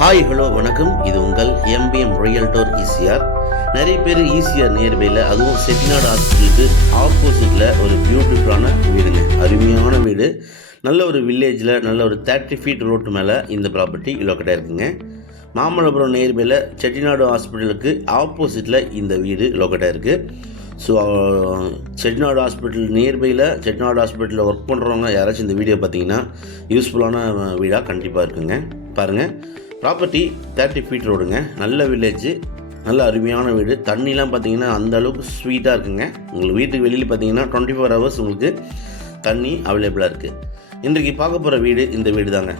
Hi hello வணக்கம். இது உங்கள் எம்பிஎம் ரியல்டோர் ஈசிஆர். நிறைய பேர் ஈசிஆர் நியர்பையில், அதுவும் செட்டிநாடு ஹாஸ்பிட்டலுக்கு ஆப்போசிட்டில் ஒரு பியூட்டிஃபுல்லான வீடுங்க. அருமையான வீடு. நல்ல ஒரு வில்லேஜில், நல்ல ஒரு 30 ஃபீட் ரோட்டு மேலே இந்த ப்ராப்பர்ட்டி லொக்கேட்டாக இருக்குங்க. மாமல்லபுரம் நியர்பையில் செட்டிநாடு ஹாஸ்பிட்டலுக்கு ஆப்போசிட்டில் இந்த வீடு லொக்கேட்டாக இருக்குது. ஸோ செட்டிநாடு ஹாஸ்பிட்டல் நியர்பையில், செட்டிநாடு ஹாஸ்பிட்டலில் ஒர்க் பண்ணுறவங்க யாராச்சும் இந்த வீடியோ பார்த்தீங்கன்னா யூஸ்ஃபுல்லான வீடாக கண்டிப்பாக இருக்குங்க. பாருங்கள், ப்ராப்பர்ட்டி 30 ஃபீட் ரோடுங்க. நல்ல வில்லேஜு, நல்ல அருமையான வீடு. தண்ணிலாம் பார்த்தீங்கன்னா அந்த அளவுக்கு ஸ்வீட்டாக இருக்குங்க. உங்களுக்கு வீட்டுக்கு வெளியில் பார்த்தீங்கன்னா 24 ஹவர்ஸ் உங்களுக்கு தண்ணி அவைலபிளாக இருக்குது. இன்றைக்கு பார்க்க போகிற வீடு இந்த வீடு தாங்க.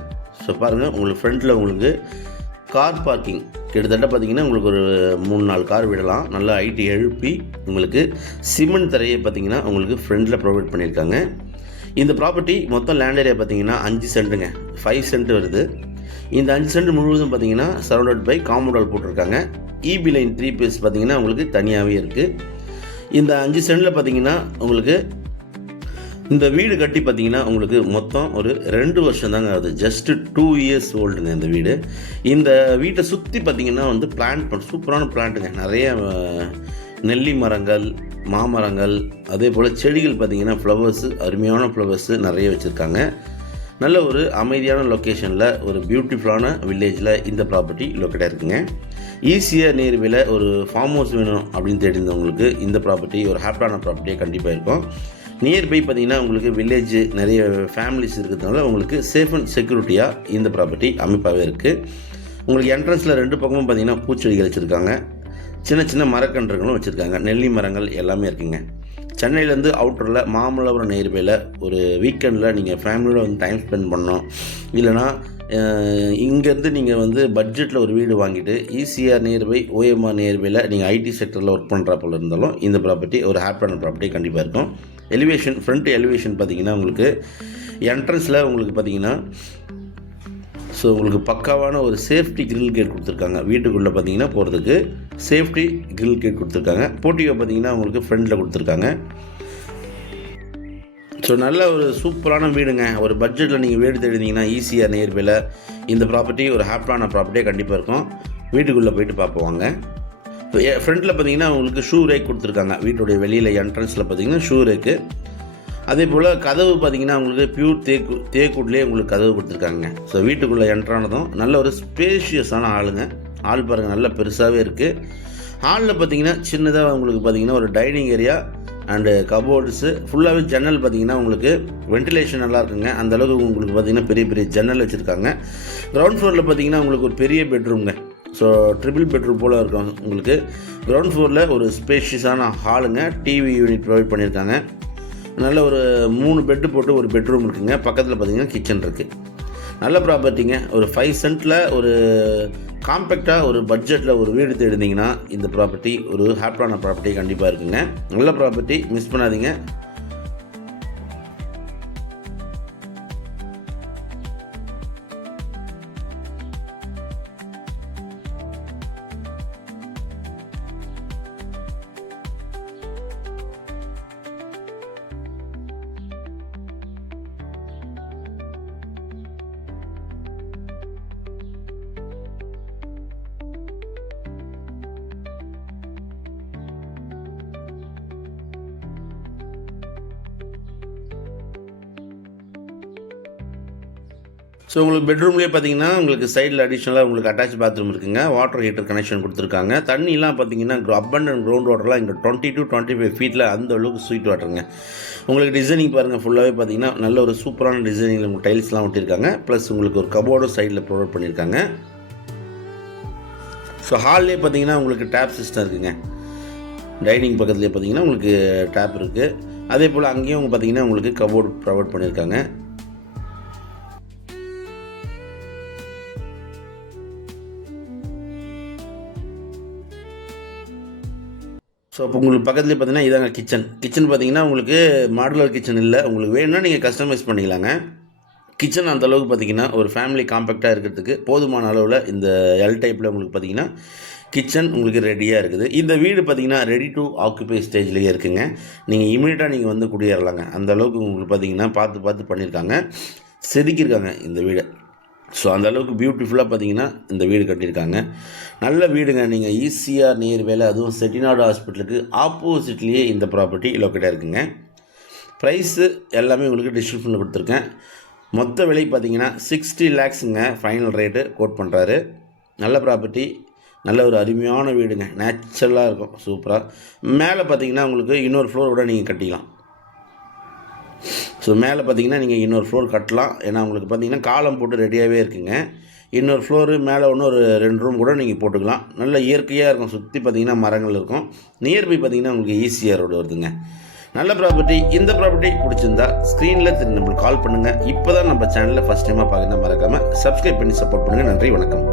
ஸோ பாருங்கள், உங்களுக்கு ஃப்ரண்ட்டில் உங்களுக்கு கார் பார்க்கிங் கிட்டத்தட்ட பார்த்தீங்கன்னா உங்களுக்கு ஒரு 3-4 கார் விடலாம். நல்லா ஐடி எழுப்பி உங்களுக்கு சிமெண்ட் தரையை பார்த்தீங்கன்னா உங்களுக்கு ஃப்ரண்டில் ப்ரொவைட் பண்ணியிருக்காங்க. இந்த ப்ராப்பர்ட்டி மொத்தம் லேண்ட் ஏரியா பார்த்தீங்கன்னா 5 சென்ட்டுங்க. 5 சென்ட் வருது. இந்த 5 சென்ட் முழுவதும் பார்த்தீங்கன்னா சரௌண்டட் பை காம்பவுண்ட் வால் போட்டிருக்காங்க. இபி லைன் 3 பேஸ் பார்த்தீங்கன்னா உங்களுக்கு தனியாகவே இருக்குது. இந்த 5 சென்டில் பார்த்தீங்கன்னா உங்களுக்கு இந்த வீடு கட்டி பார்த்தீங்கன்னா உங்களுக்கு மொத்தம் ஒரு 2 வருஷம் தாங்க ஆகுது. ஜஸ்ட்டு 2 இயர்ஸ் ஓல்டுங்க இந்த வீடு. இந்த வீட்டை சுற்றி பார்த்தீங்கன்னா வந்து சூப்பரான பிளான்ட்டுங்க. நிறைய நெல்லி மரங்கள், மாமரங்கள், அதே போல் செடிகள் பார்த்தீங்கன்னா ஃப்ளவர்ஸு, அருமையான ஃப்ளவர்ஸு நிறைய வச்சுருக்காங்க. நல்ல ஒரு அமைதியான லொக்கேஷனில், ஒரு பியூட்டிஃபுல்லான வில்லேஜில் இந்த ப்ராப்பர்ட்டி லொக்கேட்டாக இருக்குங்க. ஈஸியாக நியர்பையில் ஒரு ஃபார்ம் ஹவுஸ் வேணும் அப்படின்னு தேடிந்தவங்களுக்கு இந்த ப்ராப்பர்ட்டி ஒரு ஹாப்பியான ப்ராப்பர்ட்டியாக கண்டிப்பாக இருக்கும். நியர்பை பார்த்திங்கன்னா உங்களுக்கு வில்லேஜ் நிறைய ஃபேமிலிஸ் இருக்கிறதுனால உங்களுக்கு சேஃப் அண்ட் செக்யூரிட்டியாக இந்த ப்ராப்பர்ட்டி அமைப்பாகவே இருக்குது. உங்களுக்கு என்ட்ரன்ஸில் 2 பக்கமும் பார்த்திங்கன்னா பூச்செடிகள் வச்சுருக்காங்க. சின்ன சின்ன மரக்கன்றுகளும் வச்சுருக்காங்க. நெல்லி மரங்கள் எல்லாமே இருக்குங்க. சென்னையிலேருந்து அவுட்டரில் மாமல்லபுரம் நியர்பையில் ஒரு வீக்கெண்டில் நீங்கள் ஃபேமிலியோட வந்து டைம் ஸ்பெண்ட் பண்ணோம், இல்லைனா இங்கேருந்து நீங்கள் வந்து பட்ஜெட்டில் ஒரு வீடு வாங்கிட்டு ஈசிஆர் நியர்பை, ஓஎம்ஆர் நியர்பையில் நீங்கள் ஐடி செக்டரில் ஒர்க் பண்ணுற போல இருந்தாலும் இந்த ப்ராப்பர்ட்டி ஒரு ஹாப்பியான ப்ராப்பர்ட்டி கண்டிப்பாக இருக்கும். எலிவேஷன், ஃப்ரண்ட் எலிவேஷன் பார்த்திங்கன்னா உங்களுக்கு என்ட்ரன்ஸில் உங்களுக்கு பார்த்திங்கன்னா ஸோ உங்களுக்கு பக்காவான ஒரு சேஃப்டி கிரில் கேட் கொடுத்துருக்காங்க. வீட்டுக்குள்ளே பார்த்தீங்கன்னா போகிறதுக்கு சேஃப்டி கிரில் கேட் கொடுத்துருக்காங்க. போட்டியோ பார்த்தீங்கன்னா உங்களுக்கு ஃப்ரண்டில் கொடுத்துருக்காங்க. ஸோ நல்ல ஒரு சூப்பரான வீடுங்க. ஒரு பட்ஜெட்டில் நீங்கள் வீடு தேடினீங்கன்னா ஈஸியாக நியர்பையில் இந்த ப்ராப்பர்ட்டி ஒரு ஹாப்பியான ப்ராப்பர்ட்டியாக கண்டிப்பாக இருக்கும். வீட்டுக்குள்ளே போயிட்டு பார்ப்போங்க. ஃப்ரண்ட்டில் பார்த்தீங்கன்னா உங்களுக்கு ஷூ ரேக் கொடுத்துருக்காங்க. வீட்டுடைய வெளியில் என்ட்ரன்ஸில் பார்த்தீங்கன்னா ஷூ ரேக்கு. அதே போல் கதவு பார்த்திங்கன்னா உங்களுக்கு பியூர் தேக்குட்லேயே உங்களுக்கு கதவு கொடுத்துருக்காங்க. ஸோ வீட்டுக்குள்ளே என்ட்ரானதும் நல்ல ஒரு ஸ்பேஷியஸான ஹாலுங்க. ஹால் பாருங்கள், நல்லா பெருசாகவே இருக்குது. ஹாலில் பார்த்திங்கன்னா சின்னதாக உங்களுக்கு பார்த்திங்கன்னா ஒரு டைனிங் ஏரியா அண்டு கபோர்ட்ஸு ஃபுல்லாகவே ஜன்னல் பார்த்திங்கன்னா உங்களுக்கு வென்டிலேஷன் நல்லா இருக்குங்க. அந்தளவுக்கு உங்களுக்கு பார்த்திங்கன்னா பெரிய பெரிய ஜன்னல் வச்சுருக்காங்க. கிரவுண்ட் ஃப்ளோரில் பார்த்திங்கன்னா உங்களுக்கு ஒரு பெரிய பெட்ரூம்ங்க. ஸோ ட்ரிபிள் பெட்ரூம் போல் இருக்கும் உங்களுக்கு. கிரவுண்ட் ஃப்ளோரில் ஒரு ஸ்பேஷியஸான ஹாலுங்க. டிவி யூனிட் ப்ரொவைட் பண்ணியிருக்காங்க. நல்ல ஒரு 3 பெட்டு போட்டு ஒரு பெட்ரூம் இருக்குங்க. பக்கத்தில் பார்த்தீங்கன்னா கிச்சன் இருக்குது. நல்ல ப்ராப்பர்ட்டிங்க. ஒரு 5 சென்ட்டில் ஒரு காம்பேக்டாக ஒரு பட்ஜெட்டில் ஒரு வீடு தேடினீங்கன்னா இந்த ப்ராப்பர்ட்டி ஒரு ஹாப்பியான ப்ராப்பர்ட்டி கண்டிப்பாக இருக்குங்க. நல்ல ப்ராப்பர்ட்டி, மிஸ் பண்ணாதீங்க. ஸோ உங்களுக்கு பெட்ரூம்லேயே பார்த்தீங்கன்னா உங்களுக்கு சைடில் அடிஷ்னலாக உங்களுக்கு அட்டாச் பாத்ரூம் இருக்குங்க. வாட்டர் ஹீட்டர் கனெக்ஷன் கொடுத்துருக்காங்க. தண்ணிலாம் பார்த்தீங்கன்னா அபண்டன்ட் கிரவுண்ட் வாட்டர்லாம் இங்கே 20 to 25 ஃபீட்டில் அந்த அளவுக்கு ஸ்வீட் வாட்டருங்க. உங்களுக்கு டிசைனிங் பாருங்கள், ஃபுல்லாகவே பார்த்தீங்கன்னா நல்ல ஒரு சூப்பரான டிசைனிங்கில் உங்களுக்கு டைல்ஸ்லாம் ஒட்டியிருக்காங்க. ப்ளஸ் உங்களுக்கு ஒரு கபோர்டும் சைடில் ப்ரொவைட் பண்ணியிருக்காங்க. ஸோ ஹால்லேயே பார்த்தீங்கன்னா உங்களுக்கு டேப் சிஸ்டம் இருக்குங்க. டைனிங் பக்கத்துலேயே பார்த்தீங்கன்னா உங்களுக்கு டேப் இருக்குது. அதே போல் அங்கேயும் பார்த்தீங்கன்னா உங்களுக்கு கபோர்டு ப்ரொவைட் பண்ணியிருக்காங்க. ஸோ இப்போ உங்களுக்கு பக்கத்துலேயே பார்த்தீங்கன்னா இதாங்க கிச்சன் பார்த்தீங்கன்னா உங்களுக்கு மாடுலர் கிச்சன் இல்லை. உங்களுக்கு வேணும்னா நீங்கள் கஸ்டமைஸ் பண்ணிக்கலாங்க. கிச்சன் அந்தளவுக்கு பார்த்தீங்கன்னா ஒரு ஃபேமிலி காம்பேக்டாக இருக்கிறதுக்கு போதுமான அளவில் இந்த எல் டைப்பில் உங்களுக்கு பார்த்தீங்கன்னா கிச்சன் உங்களுக்கு ரெடியாக இருக்குது. இந்த வீடு பார்த்தீங்கன்னா ரெடி டு ஆக்குபை ஸ்டேஜ்லேயே இருக்குங்க. நீங்கள் இமீடியட்டாக நீங்கள் வந்து குடியேறலாங்க. அந்த அளவுக்கு உங்களுக்கு பார்த்தீங்கன்னா பார்த்து பண்ணியிருக்காங்க, செதுக்கியிருக்காங்க இந்த வீடை. ஸோ அந்த அளவுக்கு பியூட்டிஃபுல்லாக பார்த்தீங்கன்னா இந்த வீடு கட்டியிருக்காங்க. நல்ல வீடுங்க. நீங்கள் ஈசிஆர் நியர்பையில், அதுவும் செட்டிநாடு ஹாஸ்பிட்டலுக்கு ஆப்போசிட்லேயே இந்த ப்ராப்பர்ட்டி லொக்கேட்டாக இருக்குங்க. ப்ரைஸு எல்லாமே உங்களுக்கு டிஸ்கிரிப்ஷனில் கொடுத்துருக்கேன். மொத்த விலை பார்த்தீங்கன்னா 60 lakhsங்க ஃபைனல் ரேட்டு கோட் பண்ணுறாரு. நல்ல ப்ராப்பர்ட்டி, நல்ல ஒரு அருமையான வீடுங்க. நேச்சுரலாக இருக்கும், சூப்பராக. மேலே பார்த்தீங்கன்னா உங்களுக்கு இன்னொரு ஃப்ளோர் கூட நீங்கள் கட்டிக்கலாம். ஸோ மேலே பார்த்தீங்கன்னா நீங்கள் இன்னொரு ஃப்ளோர் கட்டலாம். ஏன்னா உங்களுக்கு பார்த்தீங்கன்னா காலம் போட்டு ரெடியாகவே இருக்குங்க. இன்னொரு ஃப்ளோரு மேலே ஒரு 2 ரூம் கூட நீங்கள் போட்டுக்கலாம். நல்ல இயற்கையாக இருக்கும். சுற்றி பார்த்தீங்கன்னா மரங்கள் இருக்கும். நியர்பை பார்த்தீங்கன்னா உங்களுக்கு ஈசிஆர் ரோடு வருதுங்க. நல்ல ப்ராப்பர்ட்டி. இந்த ப்ராப்பர்ட்டி பிடிச்சிருந்தா ஸ்க்ரீனில் நம்மளுக்கு கால் பண்ணுங்கள். இப்போ தான் நம்ம சேனலில் ஃபஸ்ட் டைமாக பார்க்கணும், மறக்காமல் சப்ஸ்கிரைப் பண்ணி சப்போர்ட் பண்ணுங்கள். நன்றி, வணக்கம்.